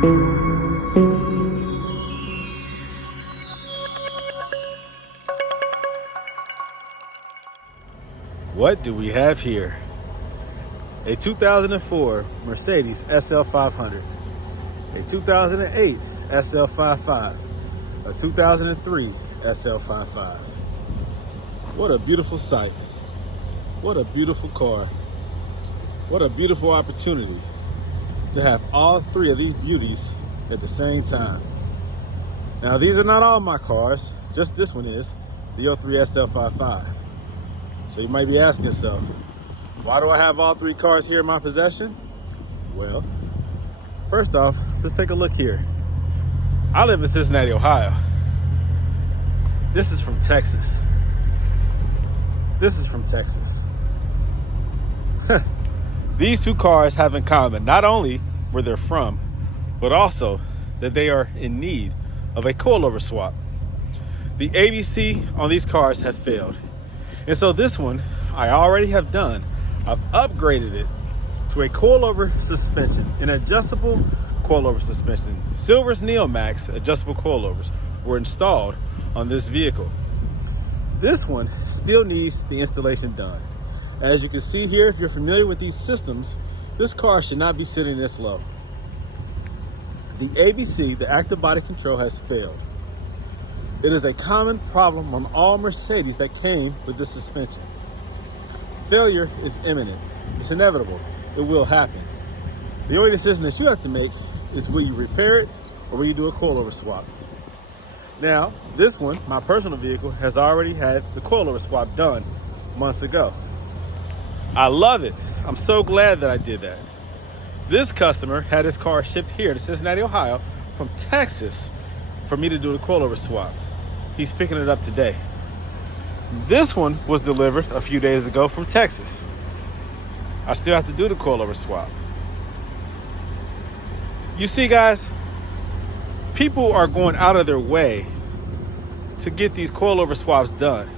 What do we have here? A 2004 Mercedes SL 500, a 2008 SL 55, a 2003 SL 55. What a beautiful sight. What a beautiful car. What a beautiful opportunity to have all three of these beauties at the same time. Now, these are not all my cars, just this one is, the 03 SL 55. So you might be asking yourself, why do I have all three cars here in my possession? Well, first off, let's take a look here. I live in Cincinnati, Ohio. This is from Texas. This is from Texas. These two cars have in common not only where they're from, but also that they are in need of a coilover swap. The ABC on these cars have failed. And so this one, I already have done. I've upgraded it to a coilover suspension, an adjustable coilover suspension. Silver's Neomax adjustable coilovers were installed on this vehicle. This one still needs the installation done. As you can see here, if you're familiar with these systems, this car should not be sitting this low. The ABC, the active body control, has failed. It is a common problem on all Mercedes that came with this suspension. Failure is imminent. It's inevitable. It will happen. The only decision that you have to make is will you repair it or will you do a coilover swap? Now, this one, my personal vehicle, has already had the coilover swap done months ago. I love it. I'm so glad that I did that. This customer had his car shipped here to Cincinnati, Ohio from Texas for me to do the coilover swap. He's picking it up today. This one was delivered a few days ago from Texas. I still have to do the coilover swap. You see, guys, people are going out of their way to get these coilover swaps done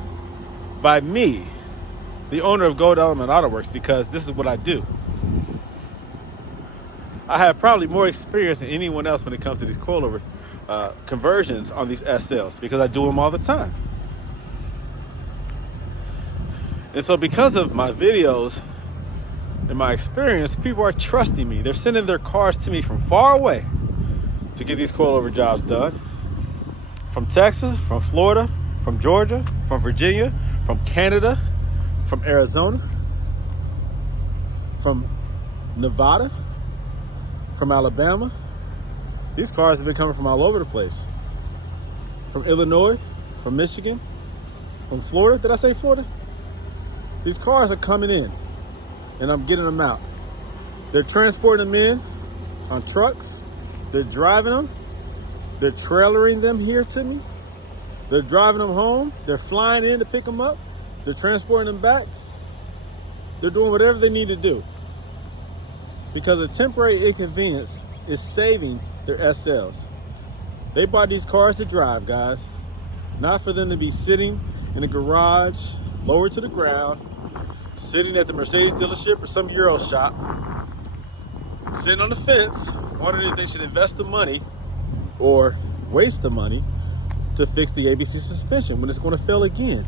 by me, the owner of Goldelementautoworks, because this is what I do. I have probably more experience than anyone else when it comes to these coilover conversions on these SLs because I do them all the time. And so because of my videos and my experience, people are trusting me. They're sending their cars to me from far away to get these coilover jobs done. From Texas, from Florida, from Georgia, from Virginia, from Canada, from Arizona, from Nevada, from Alabama. These cars have been coming from all over the place. From Illinois, from Michigan, from Florida. Did I say Florida? These cars are coming in and I'm getting them out. They're transporting them in on trucks. They're driving them. They're trailering them here to me. They're driving them home. They're flying in to pick them up. They're transporting them back. They're doing whatever they need to do because a temporary inconvenience is saving their SLs. They bought these cars to drive, guys, not for them to be sitting in a garage, lowered to the ground, sitting at the Mercedes dealership or some Euro shop, sitting on the fence, wondering if they should invest the money or waste the money to fix the ABC suspension when it's going to fail again.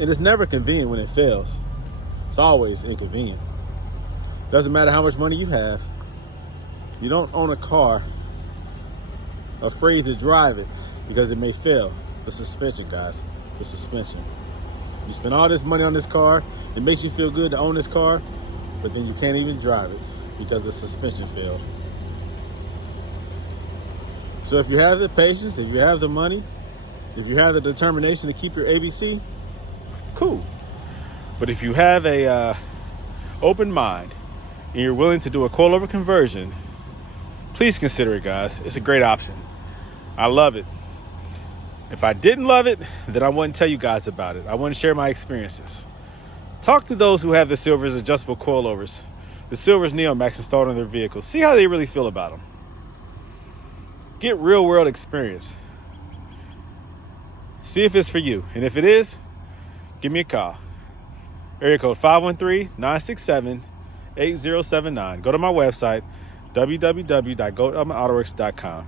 And it's never convenient when it fails. It's always inconvenient. Doesn't matter how much money you have. You don't own a car afraid to drive it because it may fail. The suspension, guys, the suspension. You spend all this money on this car. It makes you feel good to own this car, but then you can't even drive it because the suspension failed. So if you have the patience, if you have the money, if you have the determination to keep your ABC, cool. But if you have a open mind and you're willing to do a coilover conversion, please consider it, guys. It's a great option. I love it. If I didn't love it, then I wouldn't tell you guys about it. I wouldn't share my experiences. Talk to those who have the Silver's adjustable coilovers, the Silver's Neomax installed on their vehicles. See how they really feel about them. Get real world experience. See if it's for you. And if it is, give me a call. Area code 513-967-8079. Go to my website, www.goldelementautoworks.com.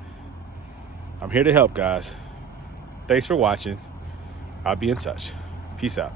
I'm here to help, guys. Thanks for watching. I'll be in touch. Peace out.